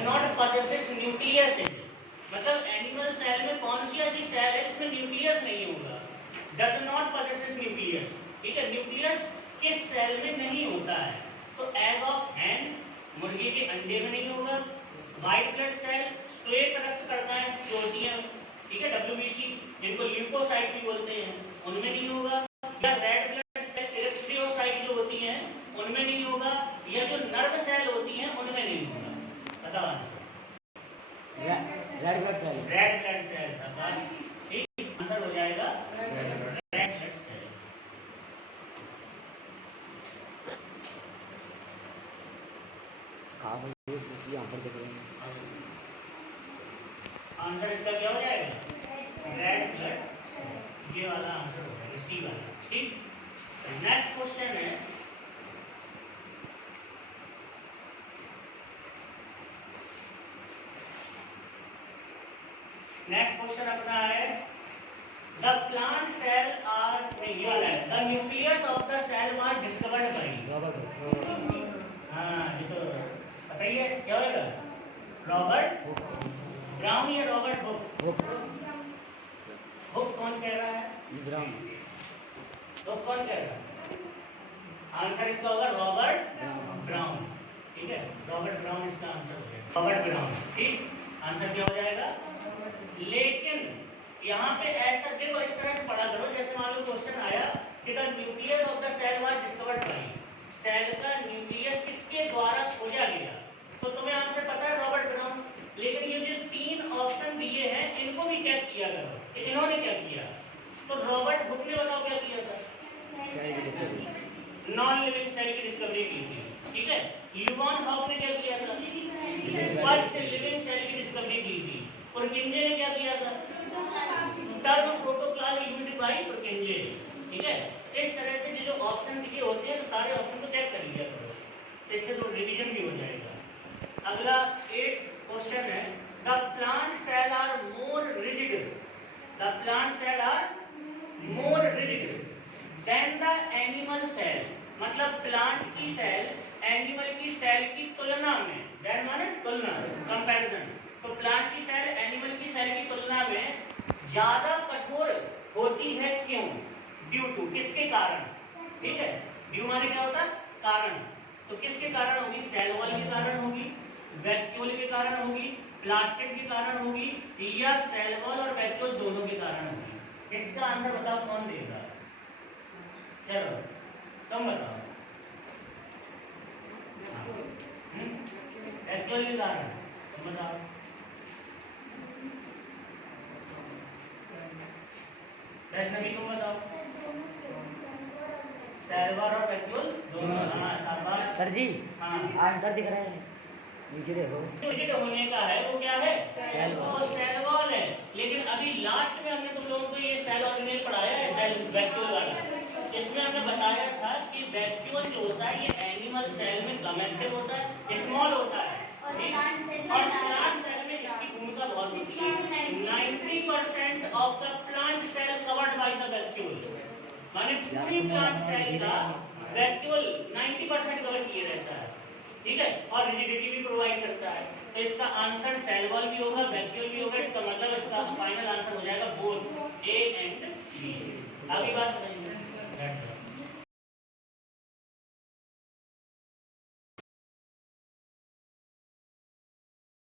Not possesses nucleus है, मतलब animal cell में कौन सी ऐसी सेल है जिसमें न्यूक्लियस नहीं होगा, डज नॉट पॉजेसेस न्यूक्लियस, ठीक है, न्यूक्लियस किस सेल में नहीं होता है, तो एग ऑफ हैन, मुर्गी के अंडे में नहीं होगा, व्हाइट ब्लड सेल श्वेत रक्त करता है जो होती है, ठीक है, डब्ल्यूबीसी जिनको ल्यूकोसाइट भी बोलते हैं, उनमें नहीं होगा, या रेड ब्लड सेल इरिथ्रोसाइट जो होती हैं उनमें नहीं होगा, या जो नर्व सेल होती हैं उनमें नहीं होगा, बताओ red blood cell, red blood cell, ठीक, आंसर हो जाएगा रेड ब्लड सेल। यहाँ पर देख रहे हैं, आंसर इसका क्या हो जाएगा, रेड ब्लड, ये वाला आंसर हो जाएगा, सी वाला, ठीक। नेक्स्ट क्वेश्चन है, नेक्स्ट क्वेश्चन अपना है द प्लांट सेल आर, नहीं ये वाला है, the nucleus of the cell was discovered by, हाँ ये तो बताइए क्या होगा, रॉबर्ट ब्राउन या रॉबर्ट हुक, हुक कौन कह रहा है, ब्राउन, हुक कौन कह रहा है, आंसर इसका होगा रॉबर्ट ब्राउन, ठीक है, रॉबर्ट ब्राउन इसका आंसर हो जाएगा, रॉबर्ट ब्राउन, ठीक, आंसर क्या हो जाएगा। लेकिन यहाँ पे ऐसा देखो, इस तरह से पढ़ा करो जैसे मान लो क्वेश्चन आया कि the nucleus of the cell was discovered by, cell का न्यूक्लियस किसके द्वारा खोजा गया, तो तुम्हें आंसर पता है रॉबर्ट ब्राउन, लेकिन ये जो तीन ऑप्शन दिए हैं इनको भी चेक किया करो कि इन्होंने क्या किया, तो रॉबर्ट हुक ने बताओ क्या किया था, नॉन लिविंग सेल की डिस्कवरी की थी, ठीक है, ल्यूवन हॉक ने क्या किया था, फर्स्ट लिविंग सेल की डिस्कवरी की थी, और किंजे ने क्या किया था, टर्म प्रोटोप्लाज्म यूज्ड बाय पुरकिंजे, ठीक है, इस तरह से जो ऑप्शन दिए होते हैं तो सारे ऑप्शन को चेक कर लिया करो, इससे तो रिवीजन भी हो जाएगा। अगला 8 क्वेश्चन है, the plant cell are more rigid, the plant cell are more rigid than the animal cell, मतलब प्लांट की सेल एनिमल की सेल की तुलना में, देन माने तुलना, कंपैरिजन, तो प्लांट की सेल एनिमल की सेल की तुलना में ज्यादा कठोर होती है, क्यों, ड्यू टू, किसके कारण, ठीक है, ड्यू माने क्या होता है, कारण, तो किसके कारण होगी, सेल वॉल के कारण होगी, वैक्यूल के कारण होगी, प्लास्टिड के कारण होगी, या सेल वॉल और वैक्यूल दोनों के कारण होगी, इसका आंसर बताओ कौन देगा, चलो तुम बताओ, वैक्यूल के कारण, तुम बताओ, वैष्णवी तुम बताओ, सेलवॉल और वैक्यूल दोनों, हाँ शाबाश सर जी, हाँ आंसर दिख रहा है नीचे देखो, जो होने का है वो क्या है, सेल वॉल, वो सेल वॉल है, लेकिन अभी लास्ट में हमने तुम लोगों को ये सेल ऑर्गेनेल पढ़ाया है, सेल वैक्यूल वाला, इसमें हमने बताया था कि वैक्यूल जो होता है ये एनिमल सेल में गमेंटिव होता है, स्मॉल होता है, ठीक, और प्लांट सेल में इसकी भूमिका बहुत होती है, 90% of the plant cell covered by the vacuole, माने पूरी प्लांट सेल का वैक्यूल 90% कवर किए रहता है, ठीक है, और रिजिडिटी भी प्रोवाइड करता है, तो इसका आंसर सेल वॉल भी होगा, वैक्यूल भी होगा, इसका मतलब इसका फाइनल आंसर हो जाएगा बोथ ए एंड बी। आगे बात समझ